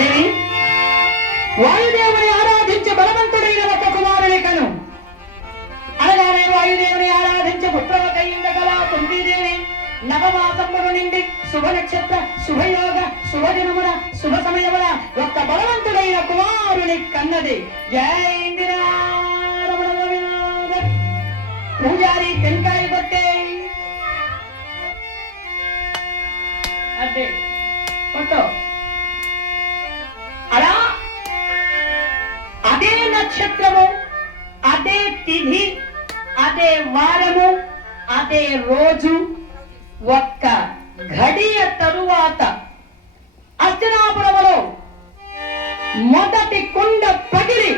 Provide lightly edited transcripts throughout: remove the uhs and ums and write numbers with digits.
దేవి వాయుదేవుని ఆరాధించే బలవంతుడైన ఒక కుమారుని కను. అనగానే వాయుదేవుని ఆరాధించే పుత్రవతయిందగల కుంతీదేవి నవమాసములు నిండి శుభ నక్షత్ర శుభయోగ శుభదినమున శుభ సమయమున ఒక్క బలవంతుడైన కుమారుని కన్నది. జై ఇందిరా పూజారి టెంకాయ కొట్టే అంటే కొట్టు. అలా అదే నక్షత్రము, అదే తిథి, అదే వారము, అదే రోజు, ఒక్క ఘడియ తరువాత అర్చనాపురములో మొదటి కుండ పగిలి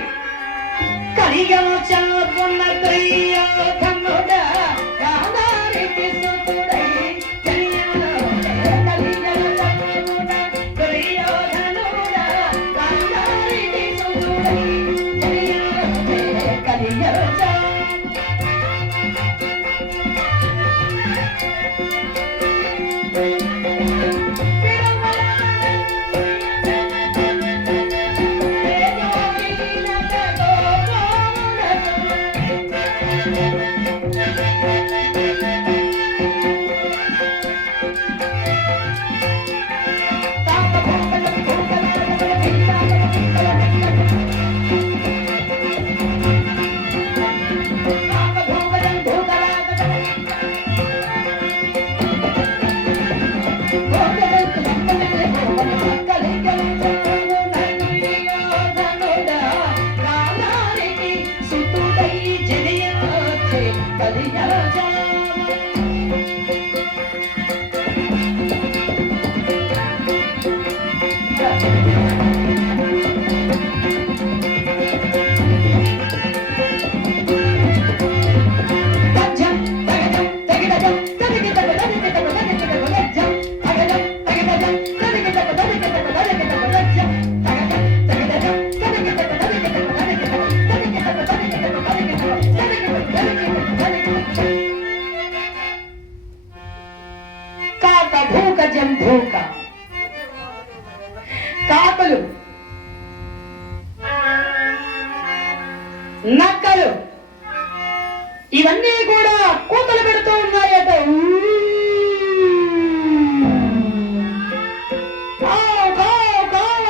కాకులు, నక్కలు ఇవన్నీ కూడా కూతలు పెడుతూ ఉన్నాయట.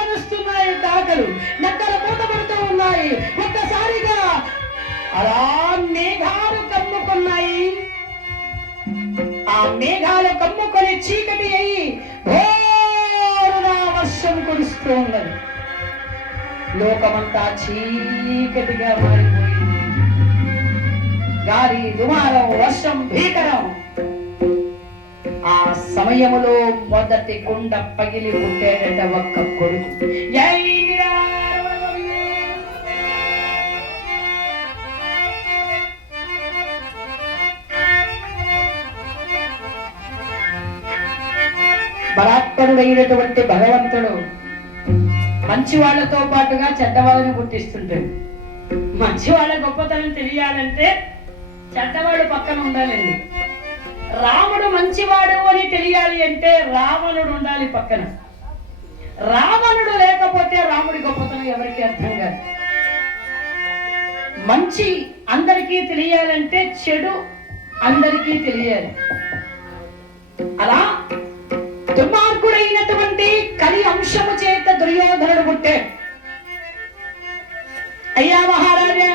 అనుస్తున్నాయి కాకలు, నక్కలు కూత పెడుతూ ఉన్నాయి. ఒక్కసారిగా అలా మేఘాలు కమ్ముకున్నాయి. ఆ మేఘాలు కమ్ముకొని చీకటి అయి వర్షం కురుస్తూ ఉన్నది. లోకమంతా చీకటిగా మారిపోయింది. గాలి దుమారం, వర్షం భీకరం. ఆ సమయములో మొదటి కుండ పగిలి పుట్టాడట ఒక్క కొడుకు. పరాత్పరుడైనటువంటి భగవంతుడు మంచి వాళ్ళతో పాటుగా చెడ్డవాళ్ళని గుర్తిస్తుంటాడు. మంచి వాళ్ళ గొప్పతనం తెలియాలంటే చెడ్డవాడు పక్కన ఉండాలండి. రాముడు మంచివాడు అని తెలియాలి అంటే రావణుడు ఉండాలి పక్కన. రావణుడు లేకపోతే రాముడి గొప్పతనం ఎవరికి అర్థం కాదు. మంచి అందరికీ తెలియాలంటే చెడు అందరికీ తెలియాలి. అలా దుర్మార్గుడైనటువంటి కలి అంశము చేత దుర్యోధనుడు పుట్టాడు. అయ్యా మహారాజా,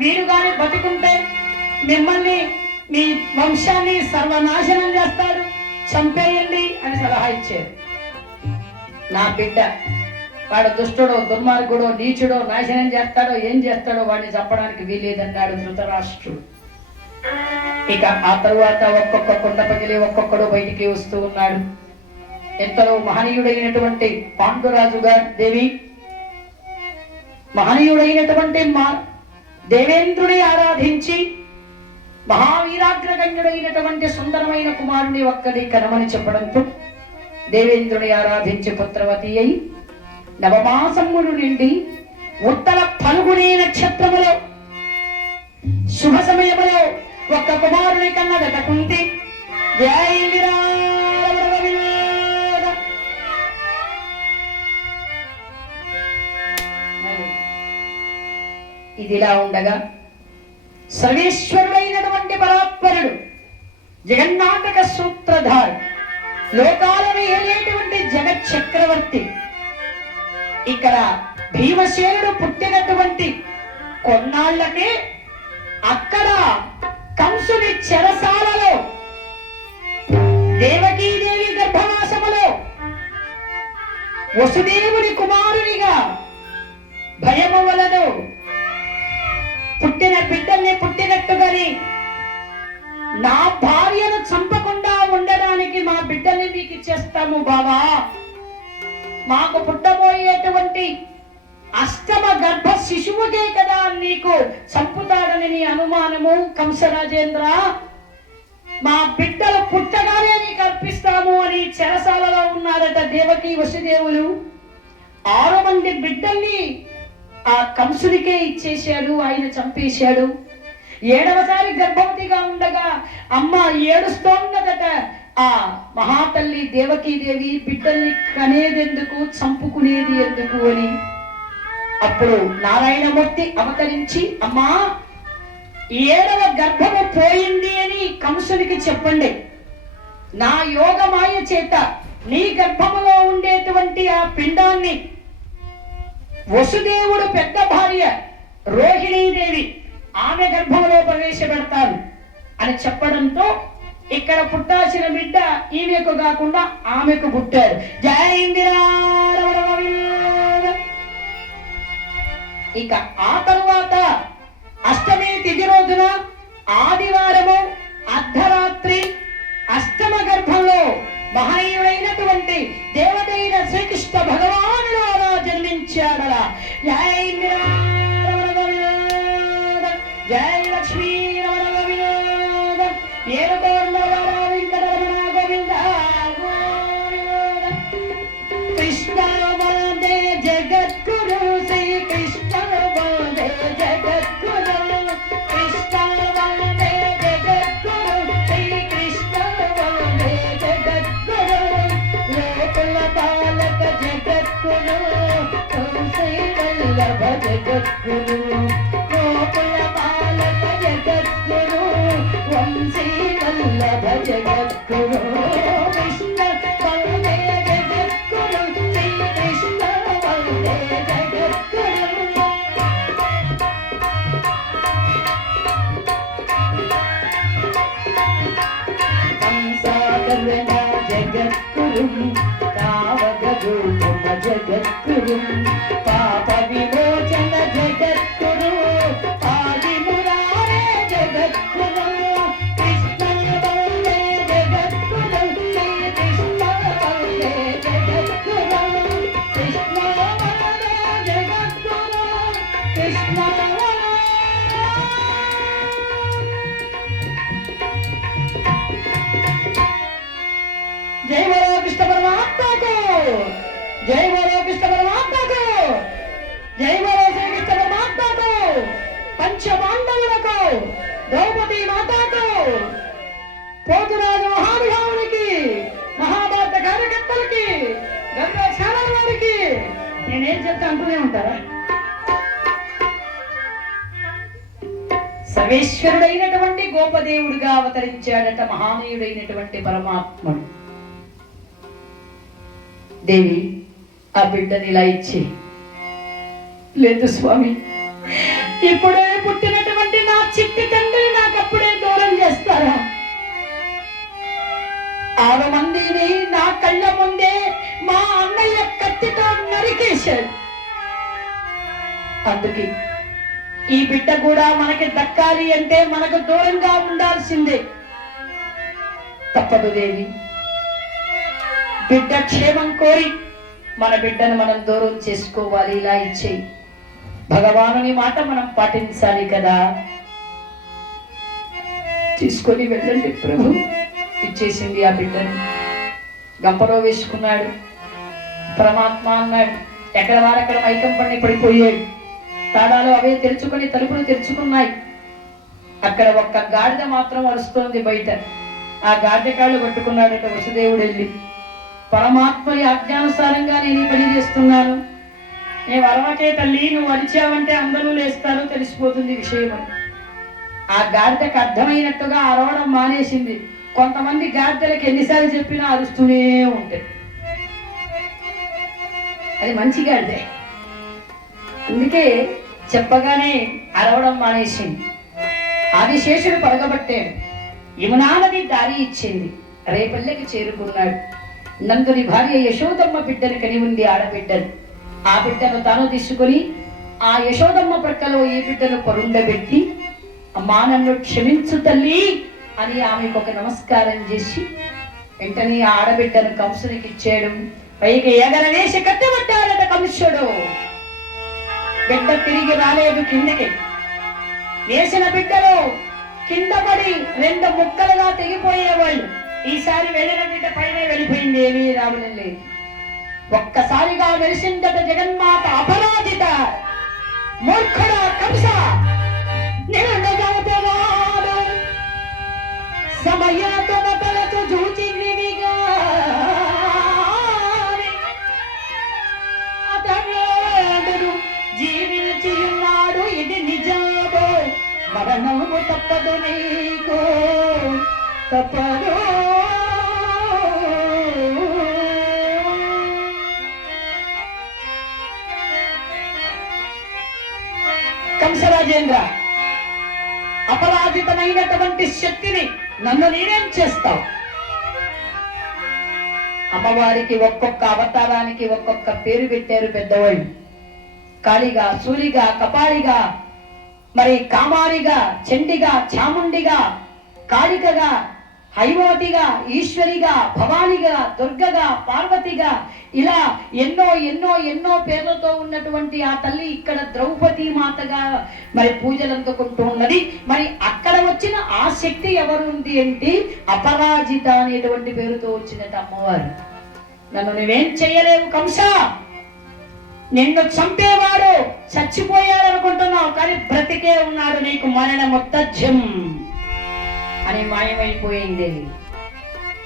మీరు గాని బతికుంటే మిమ్మల్ని మీ వంశాన్ని సర్వనాశనం చేస్తాడు, చంపేయండి అని సలహా ఇచ్చారు. నా బిడ్డ వాడు దుష్టుడో దుర్మార్గుడో నీచుడో నాశనం చేస్తాడో ఏం చేస్తాడో వాడిని చంపడానికి వీలేదన్నాడు ధృతరాష్ట్రుడు. ఇక ఆ తరువాత ఒక్కొక్క కొండ పగిలి ఒక్కొక్కడు బయటికి వస్తూ ఉన్నాడు. ఎంతలో మహనీయుడైనటువంటి పాండురాజు గారు దేవి మహనీయుడైనటువంటి దేవేంద్రుని ఆరాధించి మహావీరాగ్రగణ్యుడైనటువంటి సుందరమైన కుమారుని ఒక్కడి కనమని చెప్పడంతో దేవేంద్రుని ఆరాధించి పుత్రవతి అయి నవమాసములు నిండి ఉత్తర ఫల్గుని నక్షత్రములో శుభ సమయములో ఒక్క కుమారుని కన్నదట కుంతి. ఇదిలా ఉండగా సర్వేశ్వరుడైనటువంటి పరాత్పరుడు, జగన్నాటక సూత్రధారి, లోకాలను ఏలేటువంటి జగత్ చక్రవర్తి, ఇక్కడ భీమసేనుడు పుట్టినటువంటి కొన్నాళ్లకే అక్కడ కంసుని చెరసాలలో దేవకీదేవి గర్భవాసములో వసుదేవుని కుమారునిగా భయము వలన పుట్టిన బిడ్డల్ని పుట్టినట్టుగాని నా భార్యను చంపకుండా ఉండడానికి మా బిడ్డల్ని మీకు ఇచ్చేస్తాము బావా, మాకు పుట్టబోయేటువంటి అష్టమ గర్భ శిశువుకే కదా నీకు చంపుతాడని నీ అనుమానము కంసరాజేంద్ర, మా బిడ్డలు పుట్టగానే నీకు అర్పిస్తాము అని చెరసాలలో ఉన్నారట దేవకి వసుదేవులు. 6 మంది బిడ్డల్ని ఆ కంసునికే ఇచ్చేశాడు, ఆయన చంపేశాడు. 7వసారి గర్భవతిగా ఉండగా అమ్మ ఏడుస్తోన్నదట. ఆ మహాతల్లి దేవకీదేవి బిడ్డల్ని కనేదెందుకు, చంపుకునేది ఎందుకు అని. అప్పుడు నారాయణమూర్తి అవతరించి, అమ్మా 7వ గర్భము పోయింది అని కంసునికి చెప్పండి, నా యోగమాయ చేత నీ గర్భములో ఉండేటువంటి ఆ పిండాన్ని వసుదేవుడు పెద్ద భార్య రోహిణీదేవి ఆమె గర్భంలో ప్రవేశపెడతారు అని చెప్పడంతో ఇక్కడ పుట్టాల్సిన బిడ్డ ఈమెకు కాకుండా ఆమెకు పుట్టాడు. జయ ఇందిరా. ఇక ఆ తరువాత అష్టమి తిథి రోజున ఆదివారము అర్ధరాత్రి అష్టమ గర్భంలో మహనీయుడైనటువంటి దేవతైన శ్రీకృష్ణ భగవానుడు అలా జన్మించాడలా. జయ ఇందిరా జయ లక్ష్మీ రమణ వినోద ఏడుకోండ వెంకటరమణ గోవింద కృష్ణ వందే జగద్గురు శ్రీ కృష్ణ వందే జగద్గురు కృష్ణ వందే జగద్గురు శ్రీ కృష్ణ వందే జగద్గురు లోకుల పాలక జగద్గురు శ్రీ వల్లభ జగద్గురు లోకుల పాలక జగద్గురు వంశీ వల్లభ జగద్గురు కృష్ణ వందే జగద్గురు శ్రీ కృష్ణ వందే జగద్గురు. కంసాకర్ణ జగద్గురు కావగూపమ జగద్గురు పాప విమోచన జగద్గురు ఆదిమురారే జగద్గురు కృష్ణ వందే జగద్గురు శ్రీ కృష్ణ వందే జగద్గురు కృష్ణ వందే జగద్గురు కృష్ణ. జై బోలో కృష్ణ పరమాత్మకు, జై బోలో కృష్ణ పరమాత్మకు, జై బోలో శ్రీకృష్ణ పరమాత్మకు, పంచపాండవులకు, ద్రౌపది మాతకు, పోతురాజు మహానుభావునికి, మహాభారత కార్యకర్తలకి, గంగా ఛానల్ వారికి నేనేం చెప్తా అంటూనే ఉంటారా. సర్వేశ్వరుడైనటువంటి గోపదేవుడిగా అవతరించాడట మహానీయుడైనటువంటి పరమాత్ముడు. దేవి ఆ బిడ్డని ఇలా ఇచ్చి, లేదు స్వామి, ఇప్పుడే పుట్టినటువంటి నా చిట్టి తండ్రి నాకు అప్పుడే దూరం చేస్తారా? 6 మందిని నా కళ్ళ ముందే మా అన్నయ్య కత్తితో నరికేశాడు. అందుకే ఈ బిడ్డ కూడా మనకి దక్కాలి అంటే మనకు దూరంగా ఉండాల్సిందే, తప్పదు దేవి. బిడ్డ క్షేమం కోరి మన బిడ్డను మనం దూరం చేసుకోవాలి. ఇలా ఇచ్చేయి, భగవానుని మాట మనం పాటించాలి కదా. తీసుకొని వెళ్ళండి ప్రభు. ఇచ్చేసింది ఆ బిడ్డను, గంపలో వేసుకున్నాడు. పరమాత్మ అన్నాడు, ఎక్కడ వారక్కడ మైకం పడి పడిపోయాడు. తాళాలు అవే తెరుచుకొని తలుపులు తెరుచుకున్నాయి. అక్కడ ఒక్క గాడిద మాత్రం అరుస్తోంది బయట. ఆ గాడిద కాళ్ళు పట్టుకున్నాడట వసుదేవుడు వెళ్ళి, పరమాత్మని ఆజ్ఞానుసారంగా నేను ఈ పని చేస్తున్నాను, నేను అరవకే తల్లి, నువ్వు అరిచావంటే అందరూ లేస్తారు, తెలిసిపోతుంది విషయం అని. ఆ గాడిదకి అర్థమైనట్టుగా అరవడం మానేసింది. కొంతమంది గాడిదలకి ఎన్నిసార్లు చెప్పినా అరుస్తూనే ఉంటాయి. అది మంచి గాడిదే, అందుకే చెప్పగానే అరవడం మానేసింది. ఆదిశేషుడు పడగబట్టాడు. యమునా నది దారి ఇచ్చింది. రేపల్లెకి చేరుకున్నాడు. నందుని భార్య యశోదమ్మ బిడ్డను కని ఉంది, ఆడబిడ్డను. ఆ బిడ్డను తాను తీసుకుని ఆ యశోదమ్మ ప్రక్కలో ఈ బిడ్డను పరుండబెట్టి, అమ్మా నన్ను క్షమించు తల్లి అని ఆమెకు ఒక నమస్కారం చేసి వెంటనే ఆ ఆడబిడ్డను కంసునికి ఇచ్చాడు. పైకి ఎగరవేసి కట్టబడ్డాడట కంసుడు. బిడ్డ తిరిగి రాలేదు కిందికి. వేసిన బిడ్డలో కింద పడి 2 ముక్కలుగా తెగిపోయేవాళ్ళు. ఈసారి వెళ్ళిన బిడ్డ పైన వెళ్ళిపోయింది, ఏమీ రావడం లేదు. ఒక్కసారిగా వెలిసిందట జగన్మాత. అపరాజిత మూర్ఖుడ కంస, సమయాతనతలతో చూచివిగా అతడు జీవించియున్నాడు, ఇది నిజమో, మరణము తప్పదు నీకు, తప్పదు. కంసరాజేంద్ర, అపరాజితమైనటువంటి శక్తిని నన్ను నేనేం చేస్తావు? అమ్మవారికి ఒక్కొక్క అవతారానికి ఒక్కొక్క పేరు పెట్టారు పెద్దవాళ్ళు. కాళిగా, సూలిగా, కపాలిగా, మరి కామారిగా, చండిగా, చాముండిగా, కాళికగా, హైమవతిగా, ఈశ్వరిగా, భవానిగా, దుర్గగా, పార్వతిగా, ఇలా ఎన్నో ఎన్నో ఎన్నో పేర్లతో ఉన్నటువంటి ఆ తల్లి ఇక్కడ ద్రౌపది మాతగా మరి పూజలు అందుకుంటూ ఉన్నది. మరి అక్కడ వచ్చిన ఆ శక్తి ఎవరు ఉంది అంటే అపరాజిత అనేటువంటి పేరుతో వచ్చినట్టు అమ్మవారు. నన్ను నువ్వేం చెయ్యలేవు కంస, నిన్ను చంపేవాడు చచ్చిపోయాడనుకుంటున్నావు, కానీ బ్రతికే ఉన్నాడు, నీకు మరణము తథ్యం అని మాయమైపోయింది.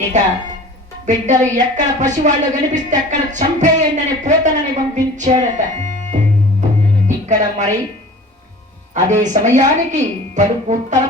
ఇక బిడ్డలు ఎక్కడ పసివాళ్ళు కనిపిస్తే అక్కడ చంపేయండి అని పోతనని పంపించాడట. ఇక్కడ మరి అదే సమయానికి పలుకు ఉత్తర